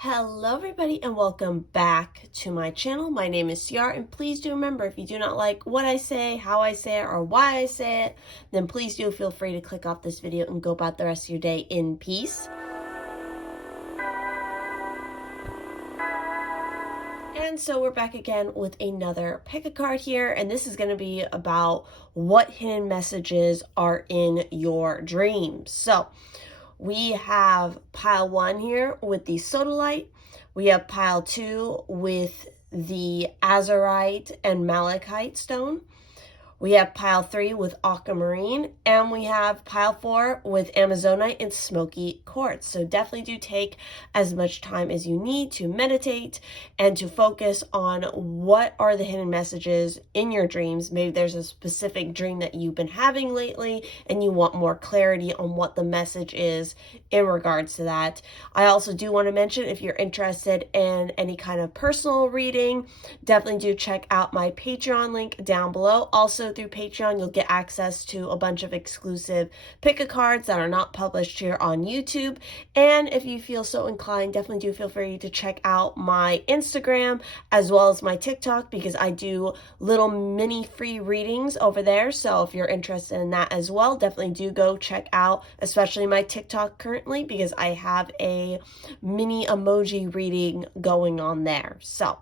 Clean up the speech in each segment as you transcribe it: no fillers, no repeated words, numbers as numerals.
Hello everybody and welcome back to my channel. My name is Ciarra, and please do remember, if you do not like what I say, how I say it, or why I say it, then please do feel free to click off this video and go about the rest of your day in peace. And so we're back again with another pick a card here, and this is going to be about what hidden messages are in your dreams. So we have pile 1 here with the sodalite. We have pile 2 with the azurite and malachite stone. We have pile 3 with aquamarine, and we have pile 4 with amazonite and smoky quartz. So definitely do take as much time as you need to meditate and to focus on what are the hidden messages in your dreams. Maybe there's a specific dream that you've been having lately and you want more clarity on what the message is in regards to that. I also do want to mention, if you're interested in any kind of personal reading, definitely do check out my Patreon link down below. Also, through Patreon, you'll get access to a bunch of exclusive pick-a-cards that are not published here on YouTube. And if you feel so inclined, definitely do feel free to check out my Instagram as well as my TikTok, because I do little mini free readings over there. So if you're interested in that as well, definitely do go check out, especially my TikTok currently, because I have a mini emoji reading going on there. So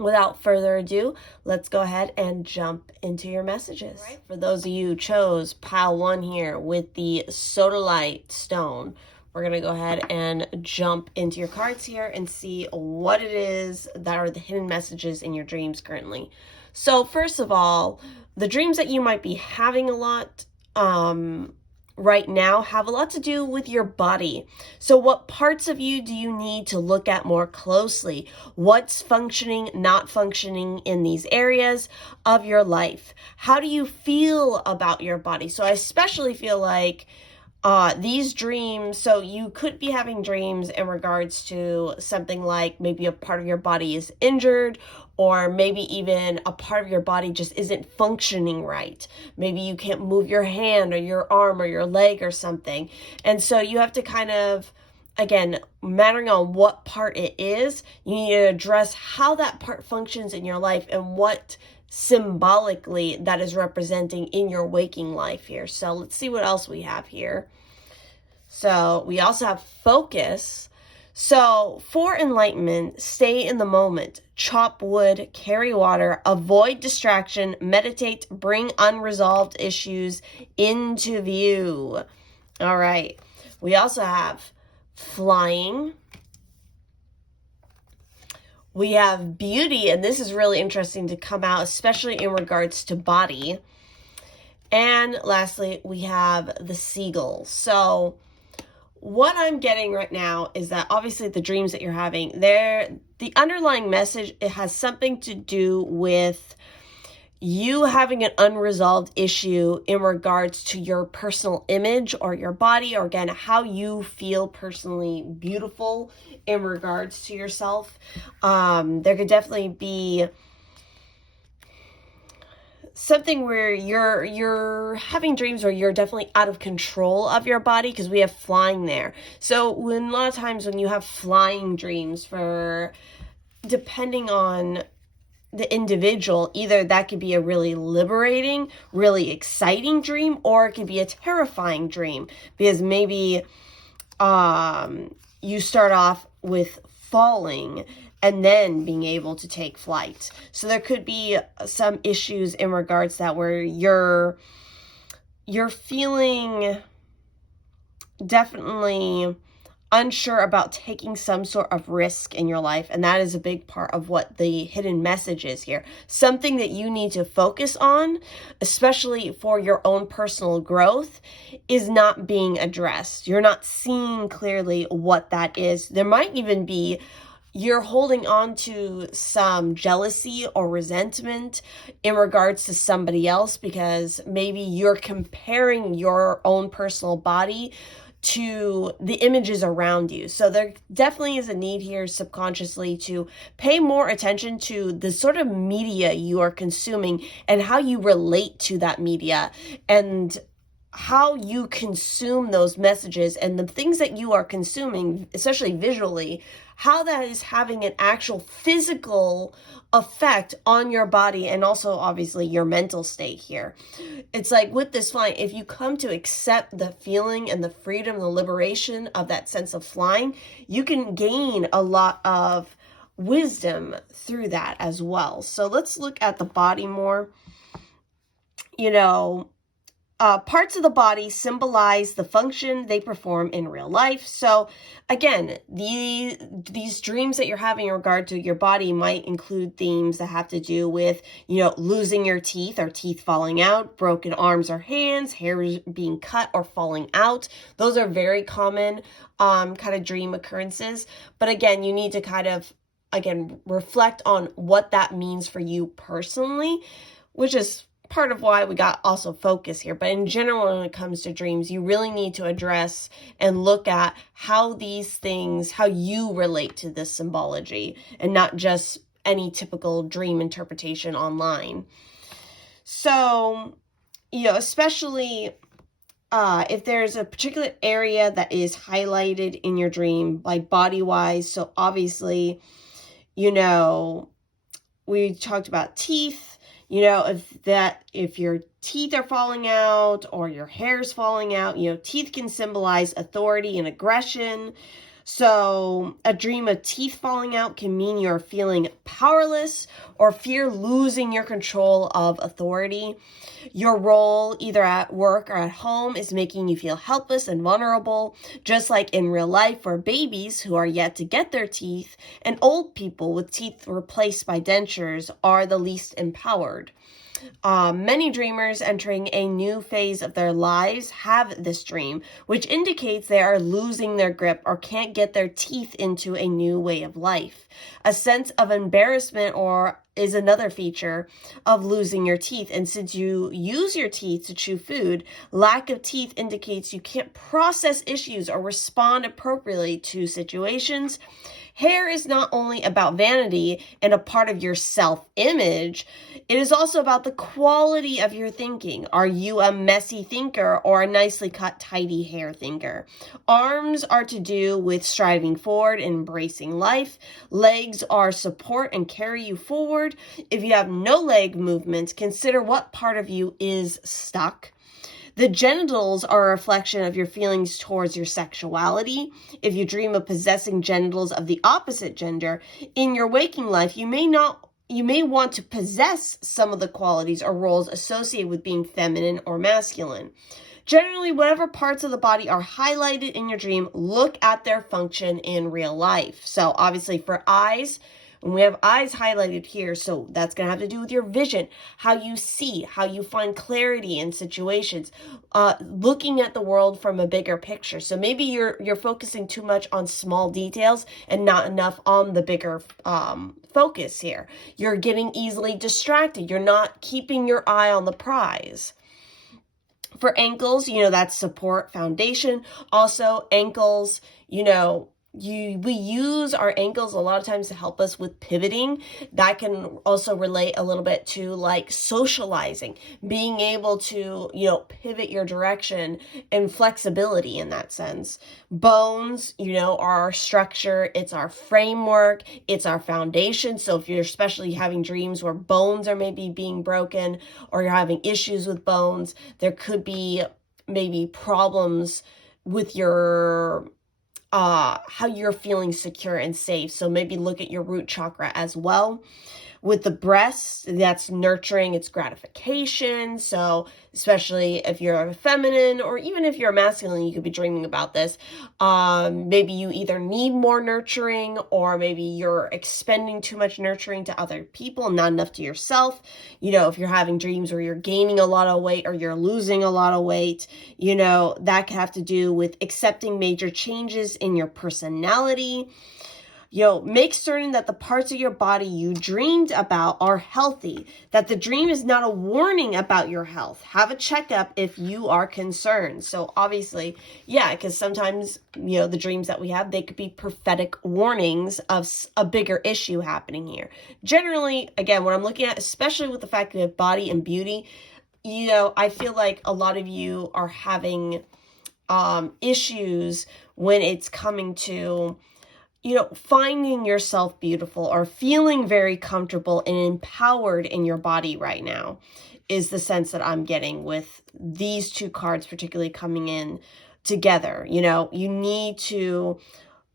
without further ado, let's go ahead and jump into your messages. Right. For those of you who chose pile 1 here with the sodalite stone, we're going to go ahead and jump into your cards here and see what it is that are the hidden messages in your dreams currently. So first of all, the dreams that you might be having a lot right now have a lot to do with your body. So what parts of you do you need to look at more closely? What's functioning, not functioning in these areas of your life? How do you feel about your body? So I especially feel like these dreams, so you could be having dreams in regards to something like maybe a part of your body is injured, or maybe even a part of your body just isn't functioning right. Maybe you can't move your hand or your arm or your leg or something. And so you have to kind of, again, mattering on what part it is, you need to address how that part functions in your life and what symbolically that is representing in your waking life here. So let's see what else we have here. So we also have focus. So for enlightenment, stay in the moment, chop wood, carry water, avoid distraction, meditate, bring unresolved issues into view. All right. We also have flying. We have beauty, and this is really interesting to come out, especially in regards to body. And lastly, we have the seagull. So what I'm getting right now is that obviously the dreams that you're having, the underlying message, it has something to do with you having an unresolved issue in regards to your personal image or your body, or again, how you feel personally beautiful in regards to yourself. There could definitely be something where you're having dreams where you're definitely out of control of your body, because we have flying there. So when a lot of times when you have flying dreams, for depending on the individual, either that could be a really liberating, really exciting dream, or it could be a terrifying dream, because maybe you start off with falling and then being able to take flight. So there could be some issues in regards to that, where you're feeling definitely unsure about taking some sort of risk in your life, and that is a big part of what the hidden message is here. Something that you need to focus on, especially for your own personal growth, is not being addressed. You're not seeing clearly what that is. There might even be you're holding on to some jealousy or resentment in regards to somebody else, because maybe you're comparing your own personal body to the images around you. So there definitely is a need here subconsciously to pay more attention to the sort of media you are consuming and how you relate to that media, and how you consume those messages and the things that you are consuming, especially visually, how that is having an actual physical effect on your body and also obviously your mental state here. It's like with this flying, if you come to accept the feeling and the freedom, the liberation of that sense of flying, you can gain a lot of wisdom through that as well. So let's look at the body more. Parts of the body symbolize the function they perform in real life. So again, these dreams that you're having in regard to your body might include themes that have to do with, losing your teeth or teeth falling out, broken arms or hands, hair being cut or falling out. Those are very common kind of dream occurrences. But again, you need to kind of, reflect on what that means for you personally, which is part of why we got also focus here. But in general, when it comes to dreams, you really need to address and look at how these things, how you relate to this symbology and not just any typical dream interpretation online. So, especially if there's a particular area that is highlighted in your dream, like body-wise. So obviously, we talked about teeth. If your teeth are falling out or your hair's falling out, teeth can symbolize authority and aggression. So a dream of teeth falling out can mean you're feeling powerless or fear losing your control of authority. Your role, either at work or at home, is making you feel helpless and vulnerable, just like in real life for babies who are yet to get their teeth, and old people with teeth replaced by dentures are the least empowered. Many dreamers entering a new phase of their lives have this dream, which indicates they are losing their grip or can't get their teeth into a new way of life. A sense of embarrassment is another feature of losing your teeth. And since you use your teeth to chew food, lack of teeth indicates you can't process issues or respond appropriately to situations. Hair is not only about vanity and a part of your self-image, it is also about the quality of your thinking. Are you a messy thinker or a nicely cut, tidy hair thinker? Arms are to do with striving forward and embracing life. Legs are support and carry you forward. If you have no leg movement, consider what part of you is stuck. The genitals are a reflection of your feelings towards your sexuality. If you dream of possessing genitals of the opposite gender, in your waking life, you may want to possess some of the qualities or roles associated with being feminine or masculine. Generally, whatever parts of the body are highlighted in your dream, look at their function in real life. So obviously for eyes, and we have eyes highlighted here, so that's going to have to do with your vision, how you see, how you find clarity in situations, looking at the world from a bigger picture. So maybe you're focusing too much on small details and not enough on the bigger focus here. You're getting easily distracted. You're not keeping your eye on the prize. For ankles, that's support, foundation. Also, ankles, we use our ankles a lot of times to help us with pivoting. That can also relate a little bit to like socializing, being able to, pivot your direction and flexibility in that sense. Bones, are our structure. It's our framework. It's our foundation. So if you're especially having dreams where bones are maybe being broken or you're having issues with bones, there could be maybe problems with your how you're feeling secure and safe. So maybe look at your root chakra as well. With the breasts, that's nurturing, it's gratification. So especially if you're a feminine or even if you're a masculine, you could be dreaming about this. Maybe you either need more nurturing or maybe you're expending too much nurturing to other people and not enough to yourself. If you're having dreams where you're gaining a lot of weight or you're losing a lot of weight, that could have to do with accepting major changes in your personality. Make certain that the parts of your body you dreamed about are healthy, that the dream is not a warning about your health. Have a checkup if you are concerned. So obviously, because sometimes, the dreams that we have, they could be prophetic warnings of a bigger issue happening here. Generally, again, what I'm looking at, especially with the fact that we have body and beauty, I feel like a lot of you are having issues when it's coming to, finding yourself beautiful or feeling very comfortable and empowered in your body right now, is the sense that I'm getting with these two cards, particularly coming in together. You need to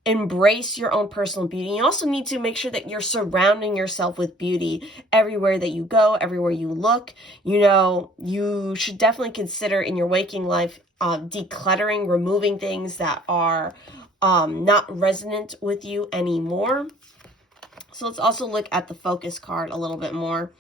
embrace your own personal beauty. You also need to make sure that you're surrounding yourself with beauty everywhere that you go, everywhere you look. You should definitely consider in your waking life decluttering, removing things that are not resonant with you anymore. So let's also look at the focus card a little bit more.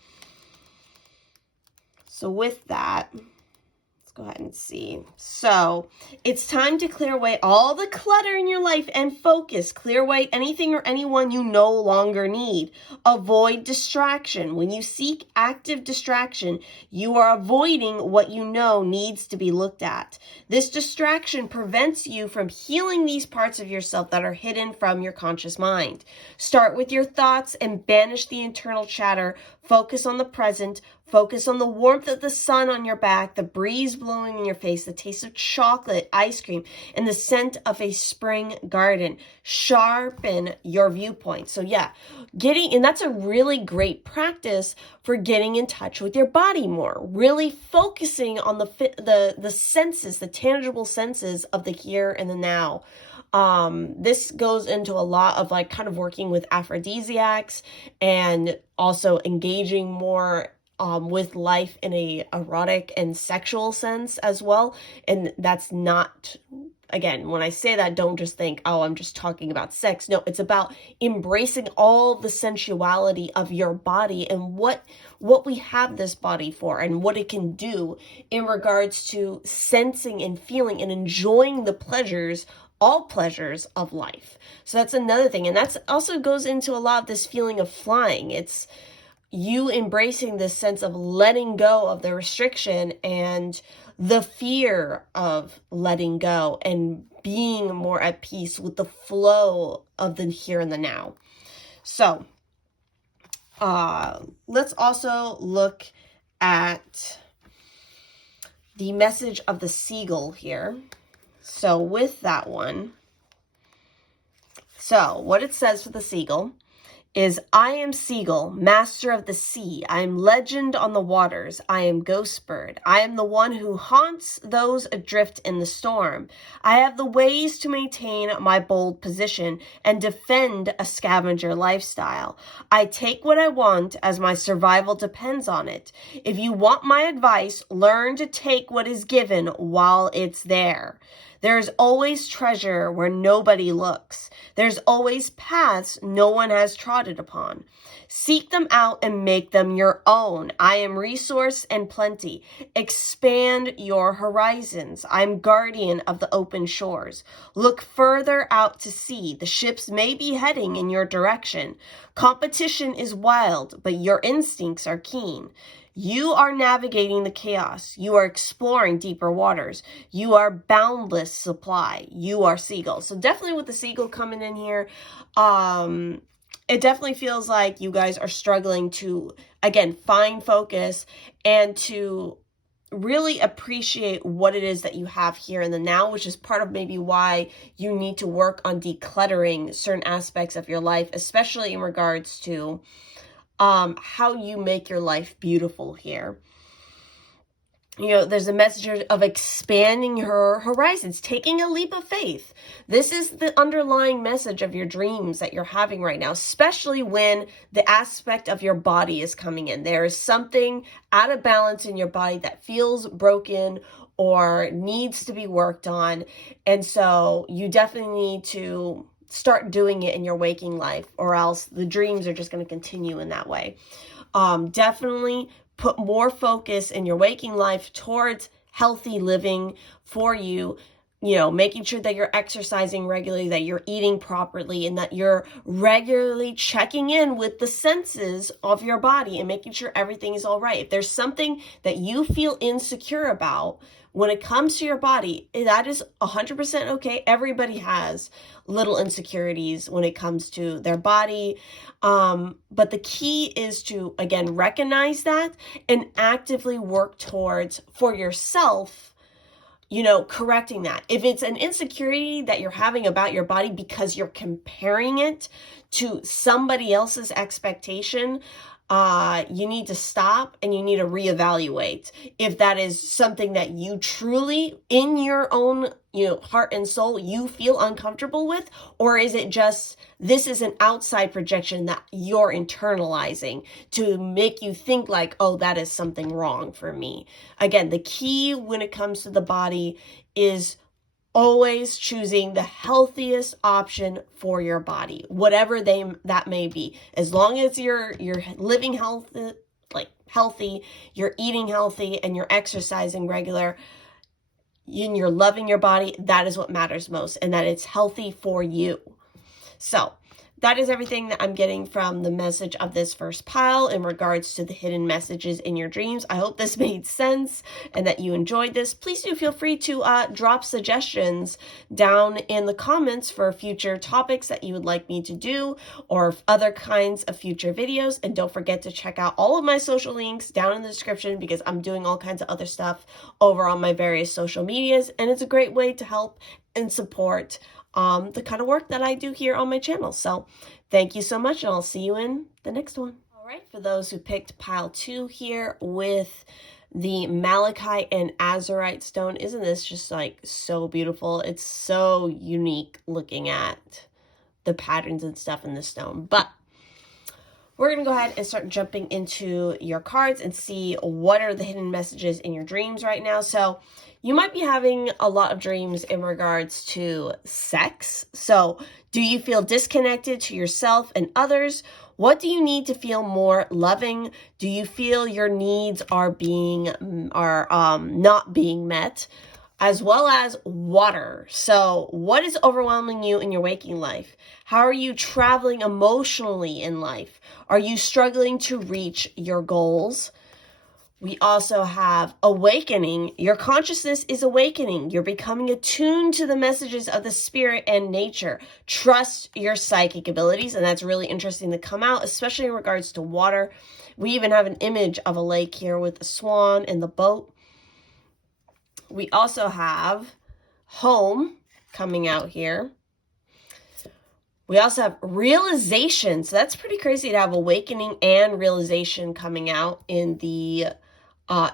So with that, let's go ahead and see. So it's time to clear away all the clutter in your life and focus. Clear away anything or anyone you no longer need. Avoid distraction. When you seek active distraction, you are avoiding what you know needs to be looked at. This distraction prevents you from healing these parts of yourself that are hidden from your conscious mind. Start with your thoughts and banish the internal chatter. Focus on the present. Focus on the warmth of the sun on your back, the breeze blowing in your face, the taste of chocolate, ice cream, and the scent of a spring garden. Sharpen your viewpoint. So yeah, and that's a really great practice for getting in touch with your body more. Really focusing on the senses, the tangible senses of the here and the now. This goes into a lot of kind of working with aphrodisiacs and also engaging more with life in a erotic and sexual sense as well. And that's not, again, when I say that, don't just think, oh, I'm just talking about sex. No, it's about embracing all the sensuality of your body and what we have this body for and what it can do in regards to sensing and feeling and enjoying the pleasures, all pleasures of life. So that's another thing. And that's also goes into a lot of this feeling of flying. It's you embracing this sense of letting go of the restriction and the fear of letting go and being more at peace with the flow of the here and the now. So let's also look at the message of the seagull here. So with that one, so what it says for the seagull is, I am seagull, master of the sea. I am legend on the waters. I am ghost bird. I am the one who haunts those adrift in the storm. I have the ways to maintain my bold position and defend a scavenger lifestyle. I take what I want as my survival depends on it. If you want my advice, learn to take what is given while it's there. There's always treasure where nobody looks. There's always paths no one has trodden upon. Seek them out and make them your own. I am resource and plenty. Expand your horizons. I'm guardian of the open shores. Look further out to sea. The ships may be heading in your direction. Competition is wild, but your instincts are keen. You are navigating the chaos. You are exploring deeper waters. You are boundless supply. You are seagull. So definitely with the seagull coming in here, it definitely feels like you guys are struggling to, again, find focus and to really appreciate what it is that you have here in the now, which is part of maybe why you need to work on decluttering certain aspects of your life, especially in regards to how you make your life beautiful here. There's a message of expanding your horizons, taking a leap of faith. This is the underlying message of your dreams that you're having right now, especially when the aspect of your body is coming in. There is something out of balance in your body that feels broken or needs to be worked on. And so you definitely need to start doing it in your waking life, or else the dreams are just going to continue in that way. Definitely put more focus in your waking life towards healthy living for you, making sure that you're exercising regularly, that you're eating properly, and that you're regularly checking in with the senses of your body and making sure everything is all right. If there's something that you feel insecure about when it comes to your body, that is 100% okay. Everybody has little insecurities when it comes to their body. But the key is to, again, recognize that and actively work towards, for yourself, correcting that. If it's an insecurity that you're having about your body because you're comparing it to somebody else's expectation, you need to stop and you need to reevaluate if that is something that you truly, in your own, heart and soul, you feel uncomfortable with, or is it just, this is an outside projection that you're internalizing to make you think like, oh, that is something wrong for me. Again, the key when it comes to the body is always choosing the healthiest option for your body, whatever that may be. As long as you're living healthy, you're eating healthy, and you're exercising regular, and you're loving your body, that is what matters most, and that it's healthy for you. So that is everything that I'm getting from the message of this first pile in regards to the hidden messages in your dreams. I hope this made sense and that you enjoyed this. Please do feel free to drop suggestions down in the comments for future topics that you would like me to do, or other kinds of future videos. And don't forget to check out all of my social links down in the description, because I'm doing all kinds of other stuff over on my various social medias, and it's a great way to help and support the kind of work that I do here on my channel. So thank you so much, and I'll see you in the next one. All right, for those who picked pile 2 here with the malachite and azurite stone, isn't this just like so beautiful? It's so unique looking at the patterns and stuff in the stone. But we're going to go ahead and start jumping into your cards and see what are the hidden messages in your dreams right now. So you might be having a lot of dreams in regards to sex. So do you feel disconnected to yourself and others? What do you need to feel more loving? Do you feel your needs are not being met? As well as water. So what is overwhelming you in your waking life? How are you traveling emotionally in life? Are you struggling to reach your goals? We also have awakening. Your consciousness is awakening. You're becoming attuned to the messages of the spirit and nature. Trust your psychic abilities. And that's really interesting to come out, especially in regards to water. We even have an image of a lake here with the swan and the boat. We also have home coming out here. We also have realization. So that's pretty crazy to have awakening and realization coming out in the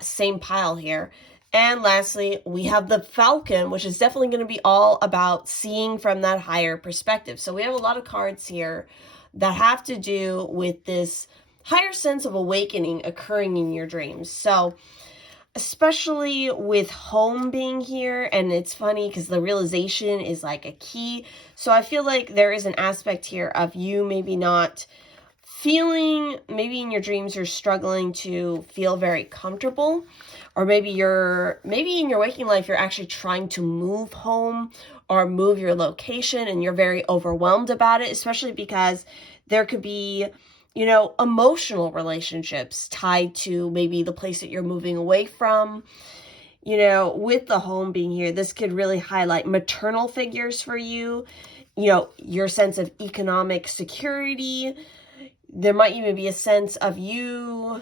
same pile here. And lastly, we have the falcon, which is definitely going to be all about seeing from that higher perspective. So we have a lot of cards here that have to do with this higher sense of awakening occurring in your dreams. So especially with home being here, and it's funny because the realization is like a key. So I feel like there is an aspect here of you maybe not feeling, maybe in your dreams you're struggling to feel very comfortable, or maybe in your waking life you're actually trying to move home or move your location and you're very overwhelmed about it, especially because there could be emotional relationships tied to maybe the place that you're moving away from. With the home being here, this could really highlight maternal figures for you, your sense of economic security. There might even be a sense of you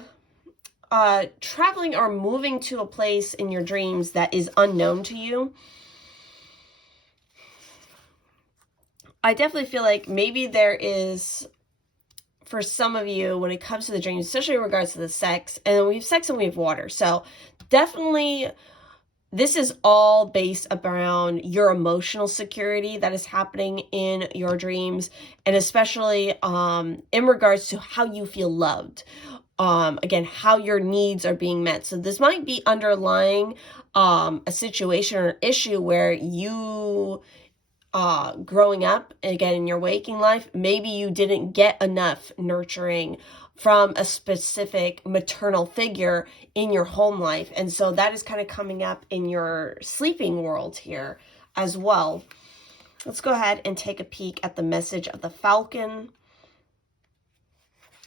traveling or moving to a place in your dreams that is unknown to you. I definitely feel like maybe there is, for some of you, when it comes to the dreams, especially in regards to the sex, and we have sex and we have water. So definitely this is all based around your emotional security that is happening in your dreams, and especially in regards to how you feel loved. Again, how your needs are being met. So this might be underlying a situation or issue where you growing up, again, in your waking life, maybe you didn't get enough nurturing from a specific maternal figure in your home life. And so that is kind of coming up in your sleeping world here as well. Let's go ahead and take a peek at the message of the falcon.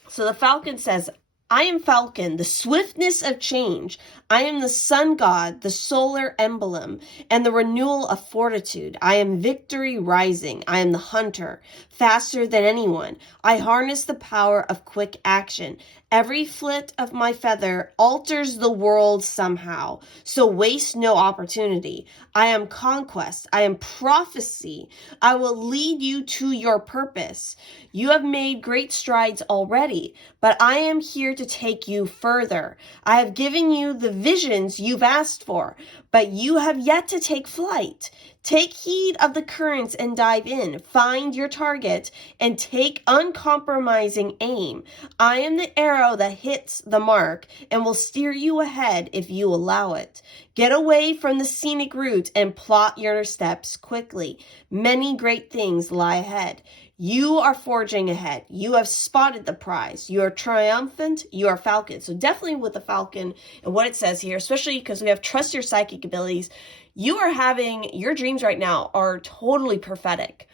So the falcon says, I am Falcon, the swiftness of change. I am the sun god, the solar emblem, and the renewal of fortitude. I am victory rising. I am the hunter, faster than anyone. I harness the power of quick action. Every flit of my feather alters the world somehow, so waste no opportunity. I am conquest. I am prophecy. I will lead you to your purpose. You have made great strides already, but I am here to take you further. I have given you the visions you've asked for, but you have yet to take flight. Take heed of the currents and dive in. Find your target and take uncompromising aim. I am the arrow that hits the mark and will steer you ahead if you allow it. Get away from the scenic route and plot your steps quickly. Many great things lie ahead. You are forging ahead. You have spotted the prize. You are triumphant. You are Falcon. So definitely with the Falcon and what it says here, especially because we have trust your psychic abilities, you are having, your dreams right now are totally prophetic.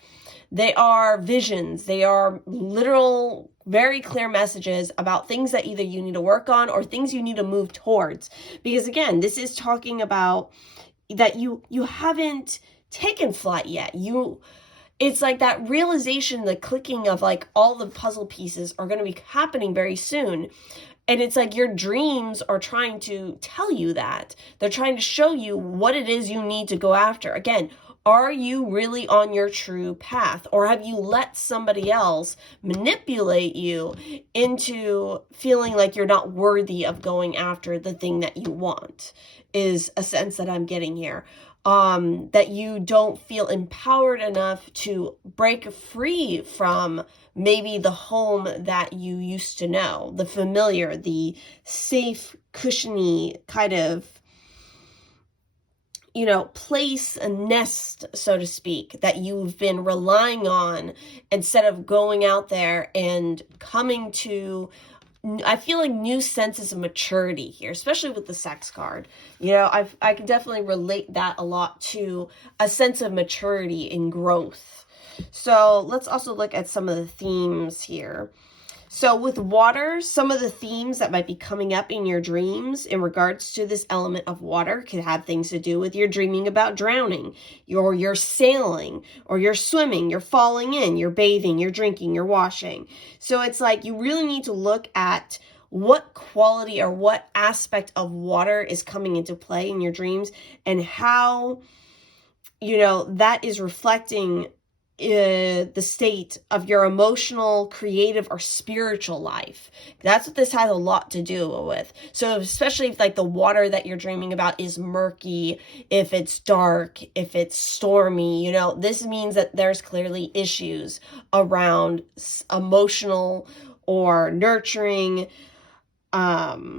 They are visions. They are literal, very clear messages about things that either you need to work on or things you need to move towards. Because again, this is talking about that you haven't taken flight yet. It's like that realization, the clicking of like all the puzzle pieces are going to be happening very soon. And it's like your dreams are trying to tell you that. They're trying to show you what it is you need to go after. Again, are you really on your true path? Or have you let somebody else manipulate you into feeling like you're not worthy of going after the thing that you want, is a sense that I'm getting here. That you don't feel empowered enough to break free from maybe the home that you used to know, the familiar, the safe, cushiony kind of, place, a nest, so to speak, that you've been relying on instead of going out there and coming to, I feel like, new senses of maturity here, especially with the sex card. I can definitely relate that a lot to a sense of maturity and growth. So let's also look at some of the themes here. So with water, some of the themes that might be coming up in your dreams in regards to this element of water could have things to do with you're dreaming about drowning, or you're sailing, or you're swimming, you're falling in, you're bathing, you're drinking, you're washing. So it's like you really need to look at what quality or what aspect of water is coming into play in your dreams and how, that is reflecting the state of your emotional, creative, or spiritual life. That's what this has a lot to do with. So especially if like the water that you're dreaming about is murky, if it's dark, if it's stormy, this means that there's clearly issues around emotional or nurturing. How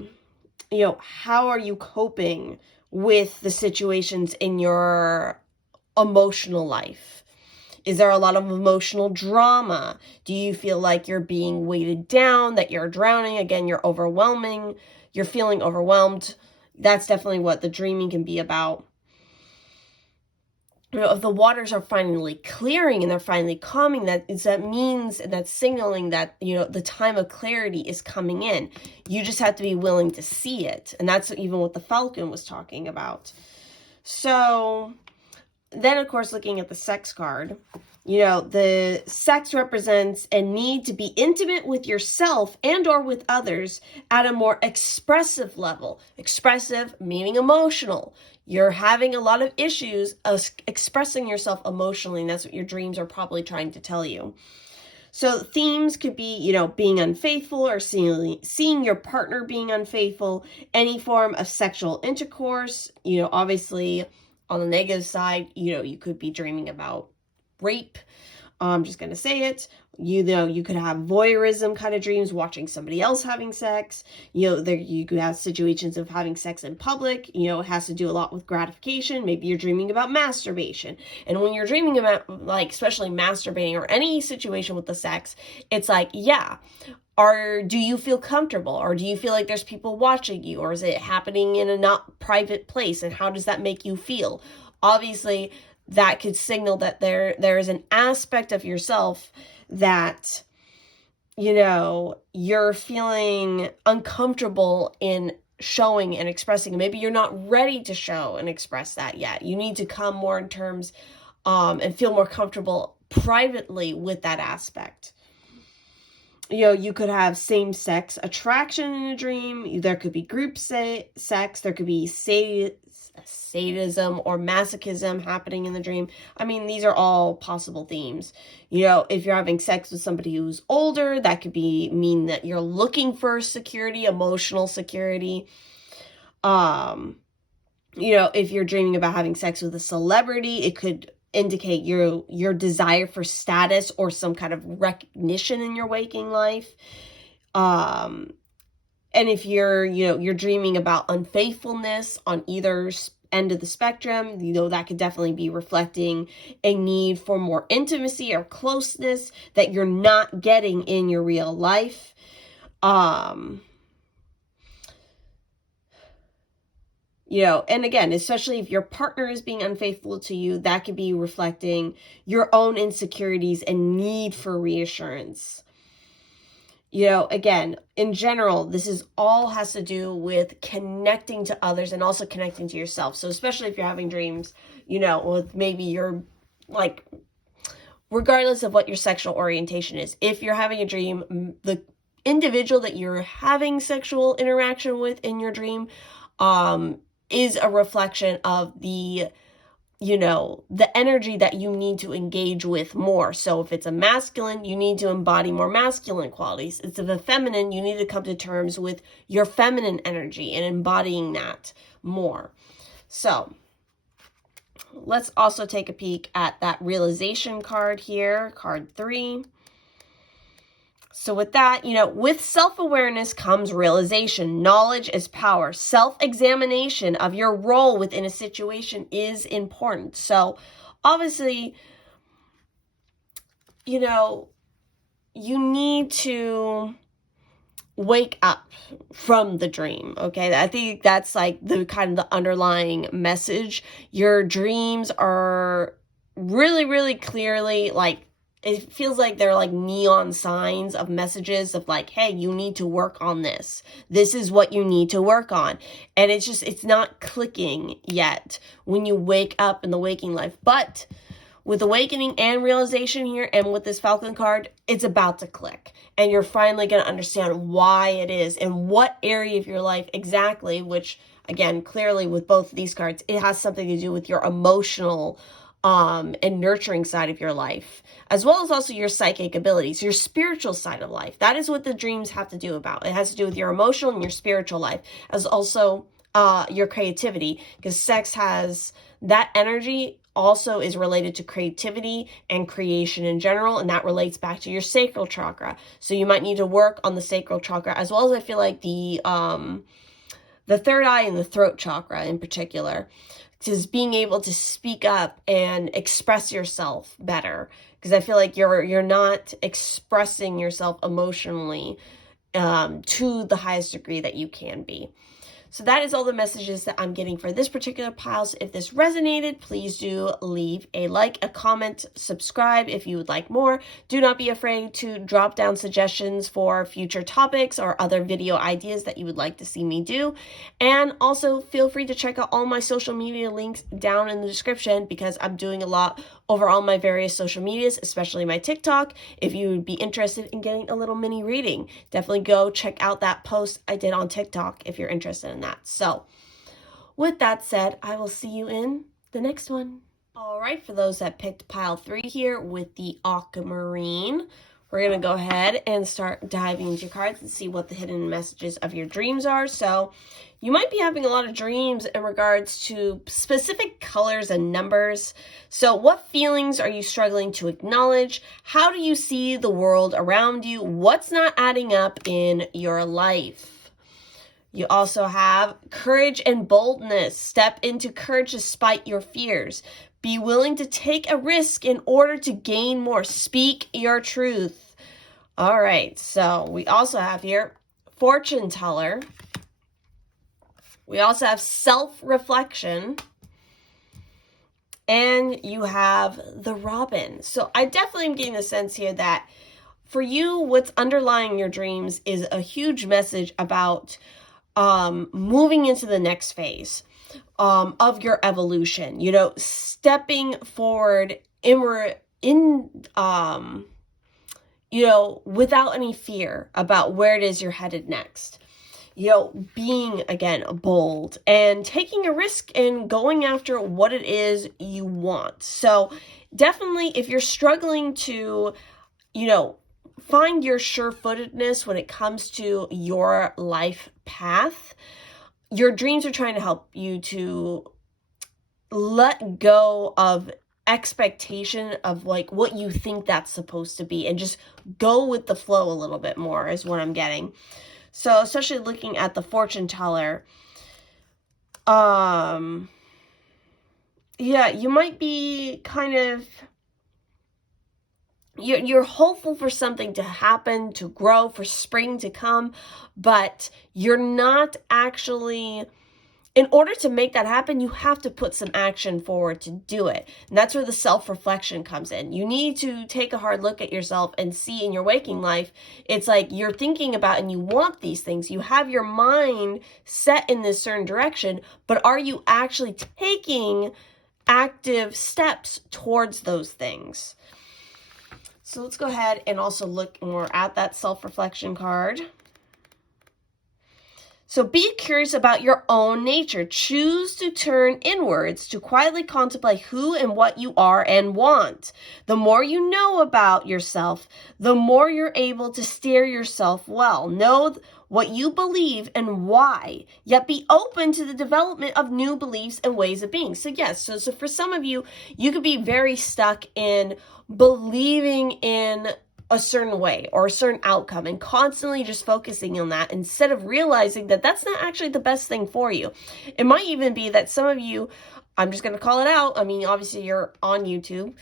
are you coping with the situations in your emotional life? Is there a lot of emotional drama? Do you feel like you're being weighted down, that you're drowning? Again, you're feeling overwhelmed. That's definitely what the dreaming can be about. If the waters are finally clearing and they're finally calming, that means that's signaling that, the time of clarity is coming in. You just have to be willing to see it. And that's even what the Falcon was talking about. So then, of course, looking at the sex card, the sex represents a need to be intimate with yourself and or with others at a more expressive level. Expressive meaning emotional. You're having a lot of issues expressing yourself emotionally, and that's what your dreams are probably trying to tell you. So themes could be, being unfaithful or seeing your partner being unfaithful, any form of sexual intercourse, obviously. On the negative side, you could be dreaming about rape. I'm just going to say it. You could have voyeurism kind of dreams, watching somebody else having sex. You could have situations of having sex in public. It has to do a lot with gratification. Maybe you're dreaming about masturbation. And when you're dreaming about, like, especially masturbating or any situation with the sex, it's like, yeah. Or do you feel comfortable? Or do you feel like there's people watching you? Or is it happening in a not private place? And how does that make you feel? Obviously, that could signal that there is an aspect of yourself that you're feeling uncomfortable in showing and expressing. Maybe you're not ready to show and express that yet. You need to come more in terms and feel more comfortable privately with that aspect. You could have same-sex attraction in a dream. There could be group sex. There could be sadism or masochism happening in the dream. I mean, these are all possible themes. If you're having sex with somebody who's older, that could mean that you're looking for security, emotional security. If you're dreaming about having sex with a celebrity, it could indicate your desire for status or some kind of recognition in your waking life. And if you're dreaming about unfaithfulness on either end of the spectrum, that could definitely be reflecting a need for more intimacy or closeness that you're not getting in your real life. And again, especially if your partner is being unfaithful to you, that could be reflecting your own insecurities and need for reassurance. Again, in general, this all has to do with connecting to others and also connecting to yourself. So especially if you're having dreams, with maybe you're like, regardless of what your sexual orientation is, if you're having a dream, the individual that you're having sexual interaction with in your dream, is a reflection of the energy that you need to engage with more. So if it's a masculine, you need to embody more masculine qualities. If it's a feminine, you need to come to terms with your feminine energy and embodying that more. So let's also take a peek at that realization card here, card 3. So with that, with self-awareness comes realization. Knowledge is power. Self-examination of your role within a situation is important. So obviously, you need to wake up from the dream, okay? I think that's like the kind of the underlying message. Your dreams are really, really clearly like, it feels like they're like neon signs of messages of like, hey, you need to work on this. This is what you need to work on. And it's not clicking yet when you wake up in the waking life. But with awakening and realization here and with this Falcon card, it's about to click. And you're finally going to understand why it is and what area of your life exactly, which again, clearly with both of these cards, it has something to do with your emotional and nurturing side of your life, as well as also your psychic abilities, your spiritual side of life. That is what the dreams have to do about. It has to do with your emotional and your spiritual life, as also your creativity, because sex has that energy also is related to creativity and creation in general, and that relates back to your sacral chakra. So you might need to work on the sacral chakra, as well as I feel like the third eye and the throat chakra in particular. Is being able to speak up and express yourself better, because I feel like you're not expressing yourself emotionally to the highest degree that you can be. So that is all the messages that I'm getting for this particular pile. So if this resonated, please do leave a like, a comment, subscribe if you would like more. Do not be afraid to drop down suggestions for future topics or other video ideas that you would like to see me do. And also feel free to check out all my social media links down in the description, because I'm doing a lot over all my various social medias, especially my TikTok. If you would be interested in getting a little mini reading, definitely go check out that post I did on TikTok if you're interested in that. So with that said, I will see you in the next one. All right, for those that picked pile 3 here with the aquamarine, we're going to go ahead and start diving into your cards and see what the hidden messages of your dreams are. So you might be having a lot of dreams in regards to specific colors and numbers. So what feelings are you struggling to acknowledge? How do you see the world around you? What's not adding up in your life? You also have courage and boldness. Step into courage despite your fears. Be willing to take a risk in order to gain more. Speak your truth. All right, so we also have here fortune teller. We also have self-reflection. And you have the Robin. So I definitely am getting the sense here that for you, what's underlying your dreams is a huge message about moving into the next phase of your evolution, stepping forward without any fear about where it is you're headed next. Being, again, bold and taking a risk and going after what it is you want. So definitely, if you're struggling to, find your sure-footedness when it comes to your life path, your dreams are trying to help you to let go of expectation of like what you think that's supposed to be and just go with the flow a little bit more is what I'm getting. So especially looking at the fortune teller, you might be kind of, you're hopeful for something to happen, to grow, for spring to come, but you're not actually, in order to make that happen, you have to put some action forward to do it. And that's where the self-reflection comes in. You need to take a hard look at yourself and see in your waking life, it's like you're thinking about and you want these things. You have your mind set in this certain direction, but are you actually taking active steps towards those things? So let's go ahead and also look more at that self-reflection card. So be curious about your own nature. Choose to turn inwards to quietly contemplate who and what you are and want. The more you know about yourself, the more you're able to steer yourself well. Know what you believe and why, yet be open to the development of new beliefs and ways of being. So yes, so for some of you, you could be very stuck in believing in a certain way or a certain outcome and constantly just focusing on that instead of realizing that that's not actually the best thing for you. It might even be that some of you, I'm just going to call it out. I mean, obviously you're on YouTube.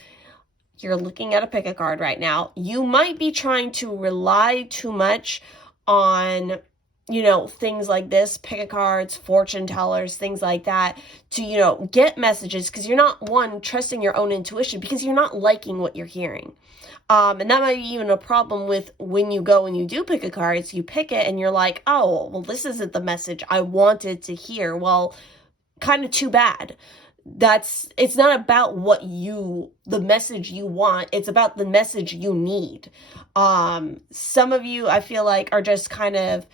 You're looking at a pick a card right now. You might be trying to rely too much on, things like this, pick a cards, fortune tellers, things like that, to, get messages because you're not, one, trusting your own intuition because you're not liking what you're hearing. And that might be even a problem with when you go and you do pick a card, you pick it and you're like, oh, well, this isn't the message I wanted to hear. Well, kind of too bad. It's not about the message you want. It's about the message you need. Some of you, I feel like, are just kind of,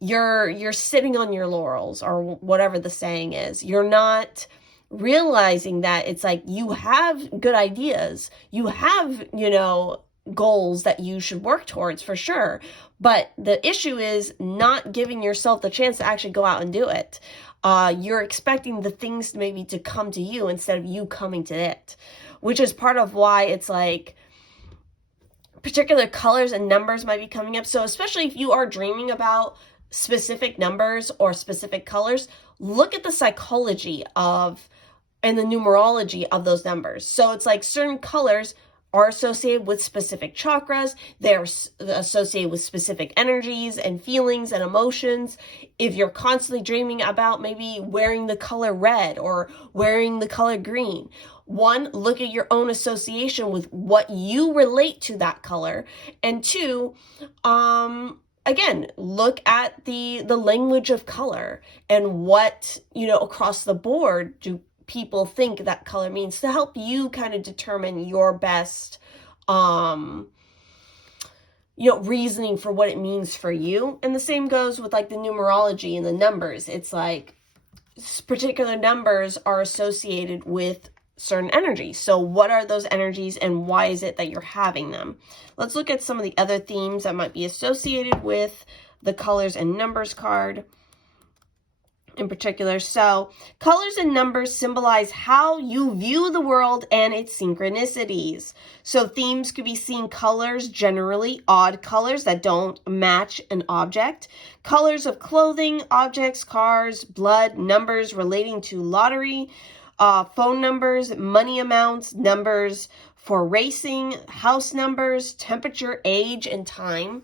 you're sitting on your laurels or whatever the saying is. You're not realizing that it's like you have good ideas, you have, goals that you should work towards for sure. But the issue is not giving yourself the chance to actually go out and do it. You're expecting the things maybe to come to you instead of you coming to it, which is part of why it's like particular colors and numbers might be coming up. So especially if you are dreaming about specific numbers or specific colors, look at the psychology and the numerology of those numbers. So it's like certain colors are associated with specific chakras. They're associated with specific energies and feelings and emotions. If you're constantly dreaming about maybe wearing the color red or wearing the color green, one, look at your own association with what you relate to that color. And two, again, look at the language of color and what, across the board do people think that color means to help you kind of determine your best, reasoning for what it means for you. And the same goes with like the numerology and the numbers. It's like particular numbers are associated with certain energies. So what are those energies and why is it that you're having them? Let's look at some of the other themes that might be associated with the colors and numbers card in particular. So colors and numbers symbolize how you view the world and its synchronicities. So themes could be seeing colors, generally odd colors that don't match an object, colors of clothing, objects, cars, blood, numbers relating to lottery, phone numbers, money amounts, numbers for racing, house numbers, temperature, age, and time.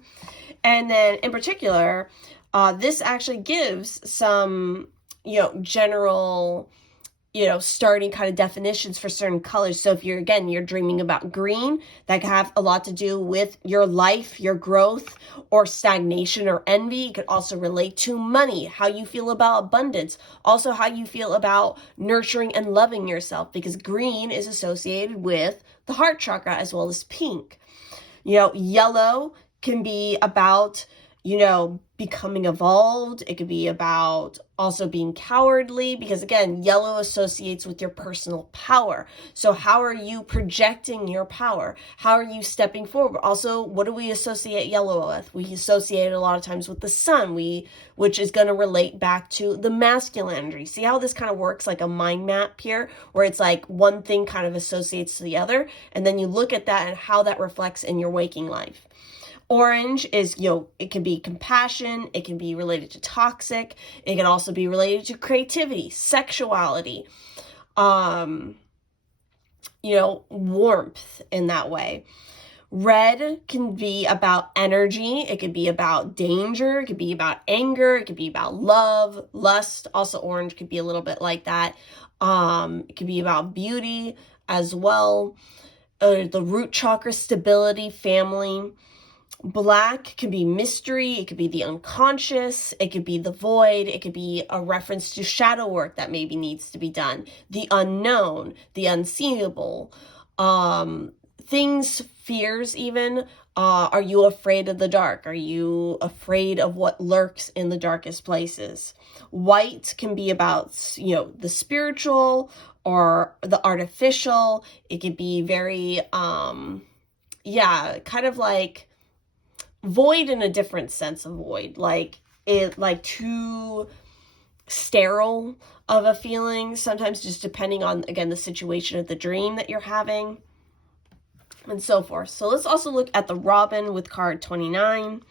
And then in particular, this actually gives some, general, starting kind of definitions for certain colors. So if you're dreaming about green, that can have a lot to do with your life, your growth, or stagnation or envy. It could also relate to money, how you feel about abundance, also how you feel about nurturing and loving yourself, because green is associated with the heart chakra as well as pink. Yellow can be about, becoming evolved. It could be about also being cowardly, because again, yellow associates with your personal power. So how are you projecting your power? How are you stepping forward? Also, what do we associate yellow with? We associate it a lot of times with the sun, which is going to relate back to the masculine energy. See how this kind of works like a mind map here, where it's like one thing kind of associates to the other, and then you look at that and how that reflects in your waking life. Orange is, it can be compassion. It can be related to toxic. It can also be related to creativity, sexuality, warmth in that way. Red can be about energy. It could be about danger. It could be about anger. It could be about love, lust. Also, orange could be a little bit like that. It could be about beauty as well. The root chakra, stability, family. Black can be mystery. It could be the unconscious. It could be the void. It could be a reference to shadow work that maybe needs to be done. The unknown, the unseeable, things, fears even. Are you afraid of the dark? Are you afraid of what lurks in the darkest places? White can be about, the spiritual or the artificial. It could be very, kind of like void in a different sense of void, like too sterile of a feeling, sometimes just depending on, again, the situation of the dream that you're having and so forth. So let's also look at the Robin with card 29.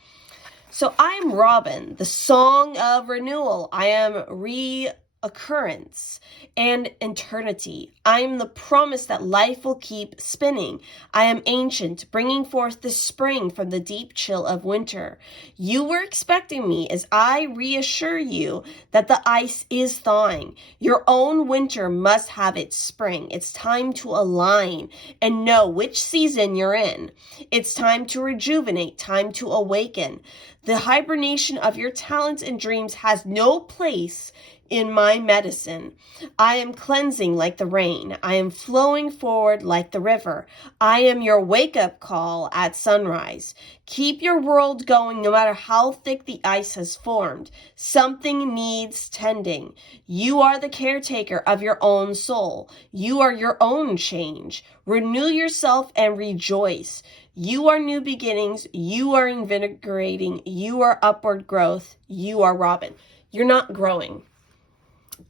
So I am Robin, the song of renewal. I am reoccurrence and eternity. I am the promise that life will keep spinning. I am ancient, bringing forth the spring from the deep chill of winter. You were expecting me as I reassure you that the ice is thawing. Your own winter must have its spring. It's time to align and know which season you're in. It's time to rejuvenate, time to awaken. The hibernation of your talents and dreams has no place in my medicine. I am cleansing like the rain. I am flowing forward like the river. I am your wake-up call at sunrise. Keep your world going no matter how thick the ice has formed. Something needs tending. You are the caretaker of your own soul. You are your own change. Renew yourself and rejoice. You are new beginnings. You are invigorating. You are upward growth. You are Robin. You're not growing.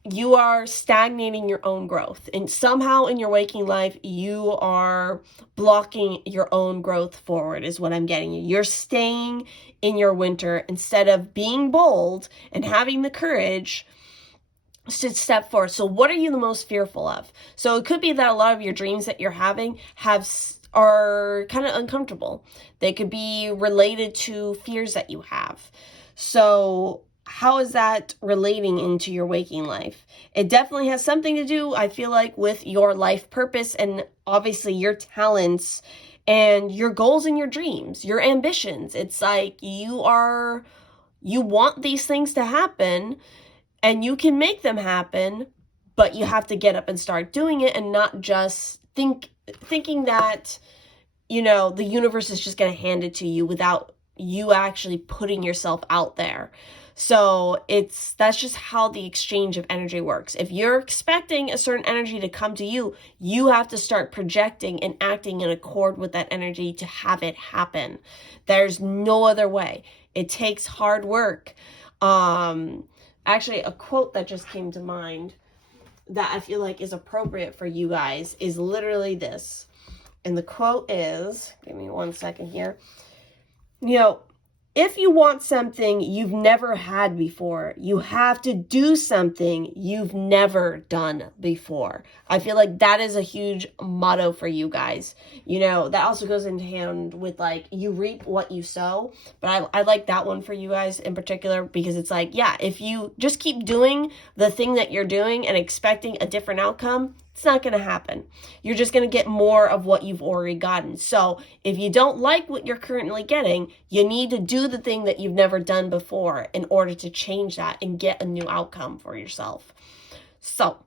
You are stagnating your own growth. And somehow in your waking life, you are blocking your own growth forward is what I'm getting you. You're staying in your winter instead of being bold and having the courage to step forward. So what are you the most fearful of? So it could be that a lot of your dreams that you're having are kind of uncomfortable. They could be related to fears that you have. So how is that relating into your waking life? It definitely has something to do, I feel like, with your life purpose and obviously your talents and your goals and your dreams, your ambitions. It's like you want these things to happen and you can make them happen, but you have to get up and start doing it and not just thinking that, the universe is just going to hand it to you without you actually putting yourself out there. So that's just how the exchange of energy works. If you're expecting a certain energy to come to you, you have to start projecting and acting in accord with that energy to have it happen. There's no other way. It takes hard work. Actually, a quote that just came to mind that I feel like is appropriate for you guys is literally this. And the quote is, give me 1 second here. if you want something you've never had before, you have to do something you've never done before. I feel like that is a huge motto for you guys. You know, that also goes in hand with like, you reap what you sow. But I like that one for you guys in particular, because it's like, yeah, if you just keep doing the thing that you're doing and expecting a different outcome, it's not going to happen. You're just going to get more of what you've already gotten. So if you don't like what you're currently getting, you need to do the thing that you've never done before in order to change that and get a new outcome for yourself. So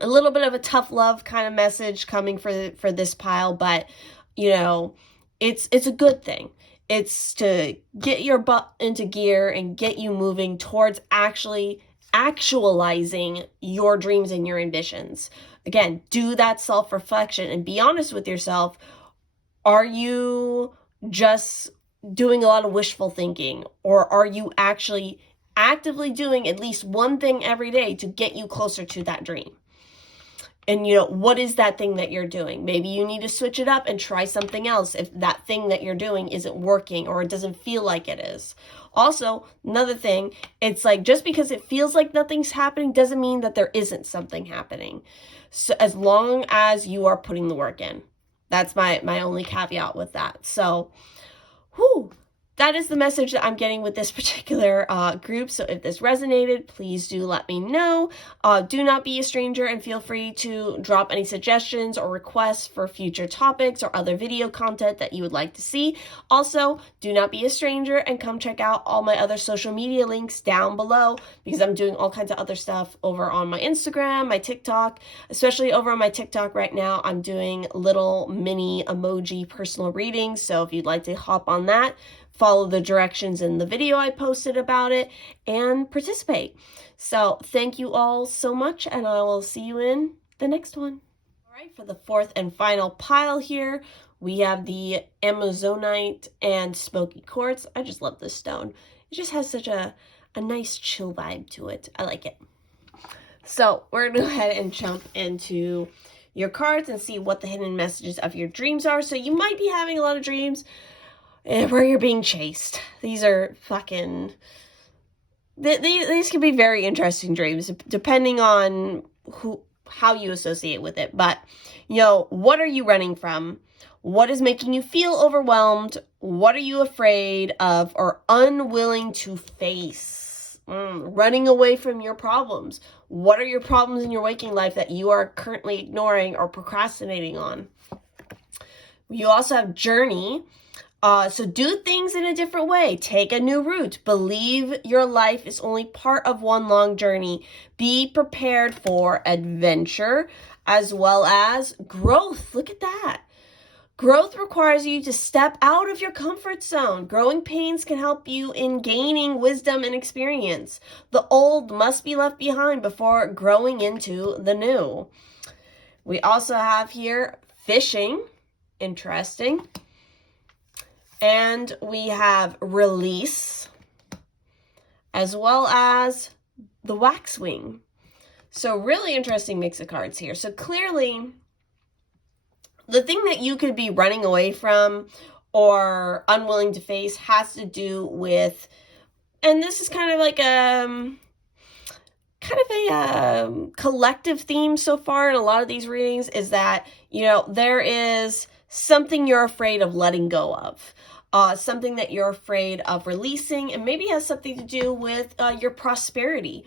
a little bit of a tough love kind of message coming for this pile, but you know, it's a good thing. It's to get your butt into gear and get you moving towards actually actualizing your dreams and your ambitions. Again, do that self-reflection and be honest with yourself. Are you just doing a lot of wishful thinking, or are you actually actively doing at least one thing every day to get you closer to that dream? And, you know, what is that thing that you're doing? Maybe you need to switch it up and try something else if that thing that you're doing isn't working or it doesn't feel like it is. Also, another thing, it's like just because it feels like nothing's happening doesn't mean that there isn't something happening. So as long as you are putting the work in. That's my only caveat with that. So, that is the message that I'm getting with this particular group. So if this resonated, please do let me know. Do not be a stranger, and feel free to drop any suggestions or requests for future topics or other video content that you would like to see. Also, do not be a stranger and come check out all my other social media links down below, because I'm doing all kinds of other stuff over on my Instagram, my TikTok, especially over on my TikTok right now. I'm doing little mini emoji personal readings. So if you'd like to hop on that, follow the directions in the video I posted about it, and participate. So thank you all so much, and I will see you in the next one. All right, for the fourth and final pile here, we have the Amazonite and Smoky Quartz. I just love this stone. It just has such a nice chill vibe to it. I like it. So we're going to go ahead and jump into your cards and see what the hidden messages of your dreams are. So you might be having a lot of dreams where you're being chased. These are fucking... These can be very interesting dreams, depending on how you associate with it. But, you know, what are you running from? What is making you feel overwhelmed? What are you afraid of or unwilling to face? Running away from your problems. What are your problems in your waking life that you are currently ignoring or procrastinating on? You also have journey. So do things in a different way. Take a new route. Believe your life is only part of one long journey. Be prepared for adventure as well as growth. Look at that. Growth requires you to step out of your comfort zone. Growing pains can help you in gaining wisdom and experience. The old must be left behind before growing into the new. We also have here fishing. Interesting. And we have release, as well as the waxwing. So really interesting mix of cards here. So clearly, the thing that you could be running away from or unwilling to face has to do with, and this is kind of like a collective theme so far in a lot of these readings, is that, you know, there is something you're afraid of letting go of. Something that you're afraid of releasing, and maybe has something to do with your prosperity.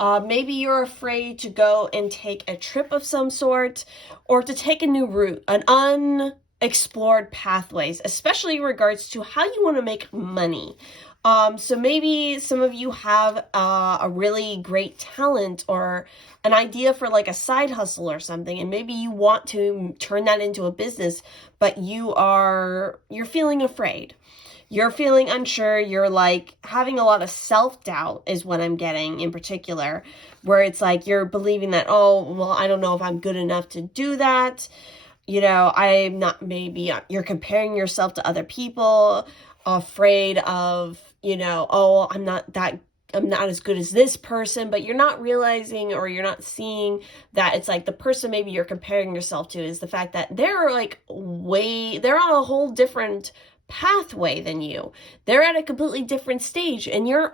Maybe you're afraid to go and take a trip of some sort, or to take a new route, an unexplored pathways, especially in regards to how you want to make money. So maybe some of you have a really great talent or an idea for like a side hustle or something, and maybe you want to turn that into a business, but you're feeling afraid. You're feeling unsure. You're like having a lot of self-doubt is what I'm getting in particular, where it's like you're believing that, oh, well, I don't know if I'm good enough to do that. You know, I'm not, maybe you're comparing yourself to other people, afraid of, you know, oh, I'm not as good as this person, but you're not realizing, or you're not seeing that it's like the person maybe you're comparing yourself to is the fact that they're on a whole different pathway than you. They're at a completely different stage, and you're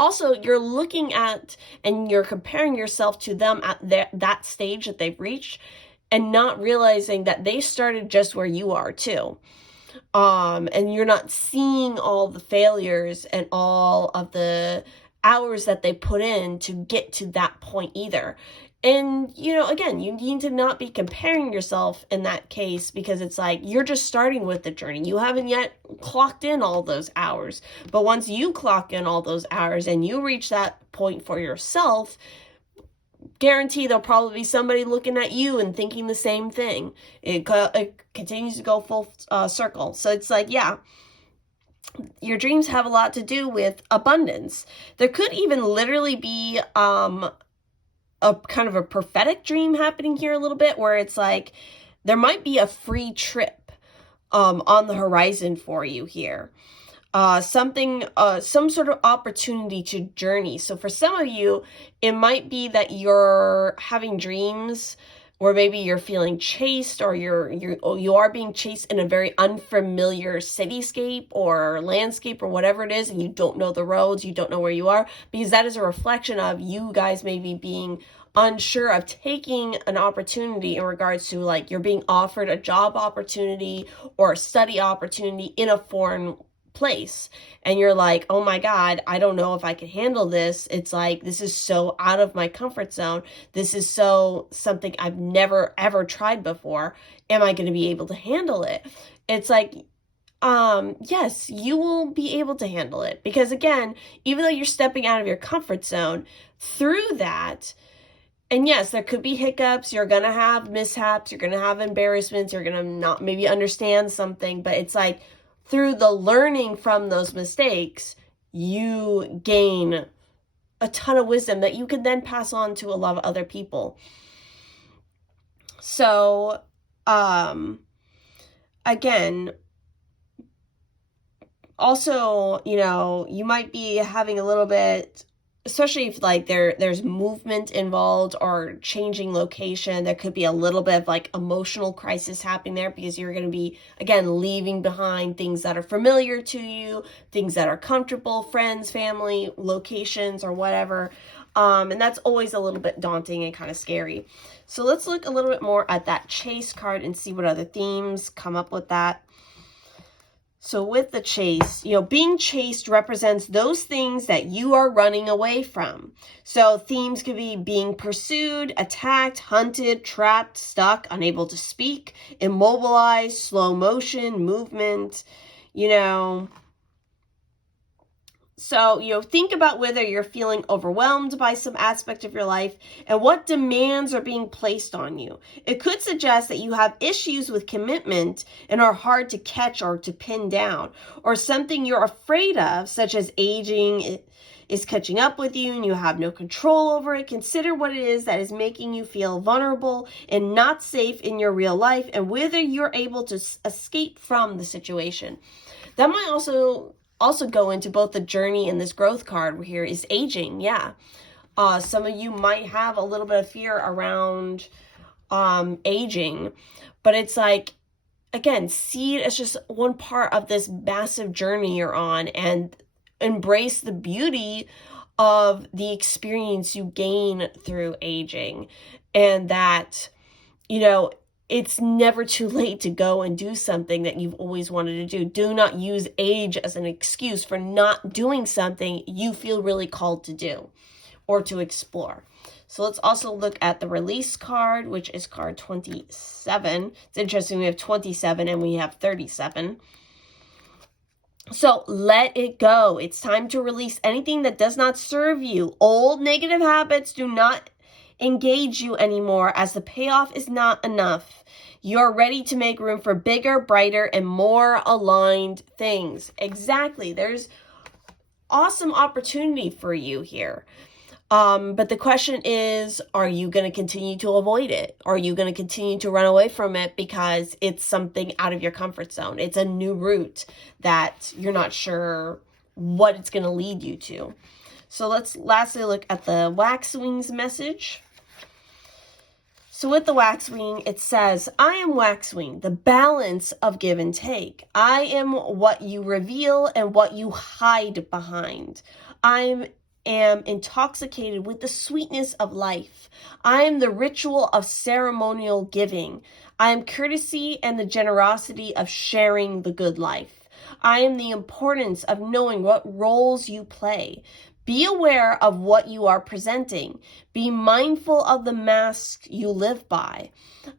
looking at and you're comparing yourself to them at that stage that they've reached, and not realizing that they started just where you are too. And you're not seeing all the failures and all of the hours that they put in to get to that point either. And, again, you need to not be comparing yourself in that case, because it's like you're just starting with the journey. You haven't yet clocked in all those hours. But once you clock in all those hours and you reach that point for yourself, guarantee there'll probably be somebody looking at you and thinking the same thing. It continues to go full circle. So it's like, yeah, your dreams have a lot to do with abundance. There could even literally be a kind of a prophetic dream happening here a little bit, where it's like there might be a free trip on the horizon for you here. Some sort of opportunity to journey. So for some of you, it might be that you're having dreams, or maybe you're feeling chased, or you are being chased in a very unfamiliar cityscape or landscape or whatever it is, and you don't know the roads, you don't know where you are, because that is a reflection of you guys maybe being unsure of taking an opportunity in regards to, like, you're being offered a job opportunity or a study opportunity in a foreign place, and you're like, oh my God, I don't know if I can handle this. It's like, this is so out of my comfort zone. This is something I've never ever tried before. Am I going to be able to handle it? It's like, yes, you will be able to handle it, because again, even though you're stepping out of your comfort zone through that, and yes, there could be hiccups, you're going to have mishaps, you're going to have embarrassments, you're going to not maybe understand something, but it's like, through the learning from those mistakes, you gain a ton of wisdom that you can then pass on to a lot of other people. So, again, also, you might be having a little bit, especially if like there's movement involved or changing location, there could be a little bit of like emotional crisis happening there, because you're going to be, again, leaving behind things that are familiar to you, things that are comfortable, friends, family, locations, or whatever. And that's always a little bit daunting and kind of scary. So let's look a little bit more at that chase card and see what other themes come up with that. So with the chase, being chased represents those things that you are running away from. So themes could be being pursued, attacked, hunted, trapped, stuck, unable to speak, immobilized, slow motion, movement, So, think about whether you're feeling overwhelmed by some aspect of your life and what demands are being placed on you. It could suggest that you have issues with commitment and are hard to catch or to pin down, or something you're afraid of, such as aging is catching up with you and you have no control over it. Consider what it is that is making you feel vulnerable and not safe in your real life, and whether you're able to escape from the situation. That might also go into both the journey and this growth card here is aging. Yeah. Some of you might have a little bit of fear around aging, but it's like, again, see it as just one part of this massive journey you're on, and embrace the beauty of the experience you gain through aging, and that, it's never too late to go and do something that you've always wanted to do. Do not use age as an excuse for not doing something you feel really called to do or to explore. So let's also look at the release card, which is card 27. It's interesting, we have 27 and we have 37. So let it go. It's time to release anything that does not serve you. Old negative habits do not engage you anymore, as the payoff is not enough. You're ready to make room for bigger, brighter, and more aligned things. Exactly. There's awesome opportunity for you here. But the question is, are you going to continue to avoid it? Are you going to continue to run away from it because it's something out of your comfort zone? It's a new route that you're not sure what it's going to lead you to. So let's lastly look at the Wax Wings message. So with the waxwing, it says, I am waxwing, the balance of give and take. I am what you reveal and what you hide behind. I am intoxicated with the sweetness of life. I am the ritual of ceremonial giving. I am courtesy and the generosity of sharing the good life. I am the importance of knowing what roles you play. Be aware of what you are presenting. Be mindful of the mask you live by.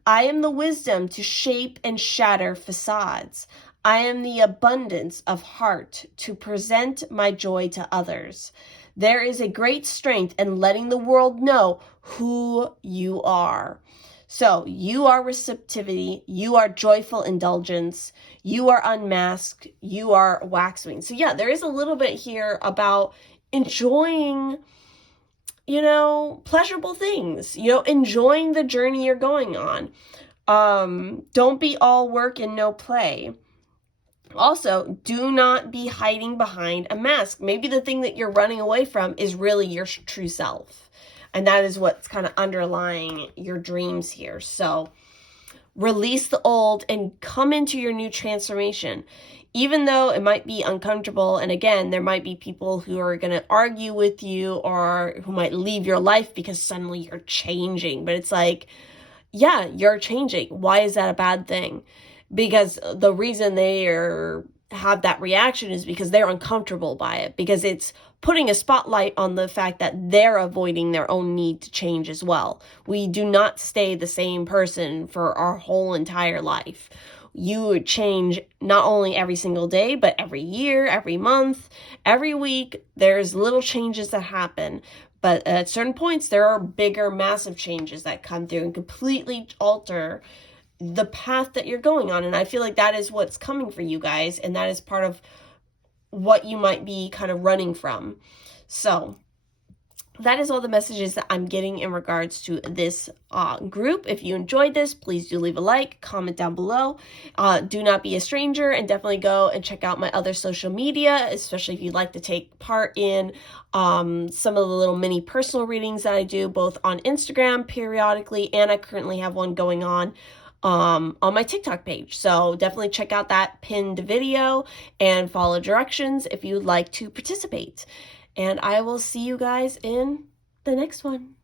I am the wisdom to shape and shatter facades. I am the abundance of heart to present my joy to others. There is a great strength in letting the world know who you are. So you are receptivity, you are joyful indulgence, you are unmasked, you are waxwing. So yeah, there is a little bit here about enjoying, pleasurable things, enjoying the journey you're going on. Don't be all work and no play. Also, do not be hiding behind a mask. Maybe the thing that you're running away from is really your true self. And that is what's kind of underlying your dreams here. So release the old and come into your new transformation. Even though it might be uncomfortable, and again, there might be people who are going to argue with you or who might leave your life because suddenly you're changing. But it's like, yeah, you're changing. Why is that a bad thing? Because the reason they have that reaction is because they're uncomfortable by it, because it's putting a spotlight on the fact that they're avoiding their own need to change as well. We do not stay the same person for our whole entire life. You would change not only every single day, but every year, every month, every week. There's little changes that happen. But at certain points, there are bigger, massive changes that come through and completely alter the path that you're going on. And I feel like that is what's coming for you guys. And that is part of what you might be kind of running from. So that is all the messages that I'm getting in regards to this group. If you enjoyed this, please do leave a like, comment down below. Do not be a stranger, and definitely go and check out my other social media, especially if you'd like to take part in some of the little mini personal readings that I do both on Instagram periodically, and I currently have one going on my TikTok page. So definitely check out that pinned video and follow directions if you'd like to participate. And I will see you guys in the next one.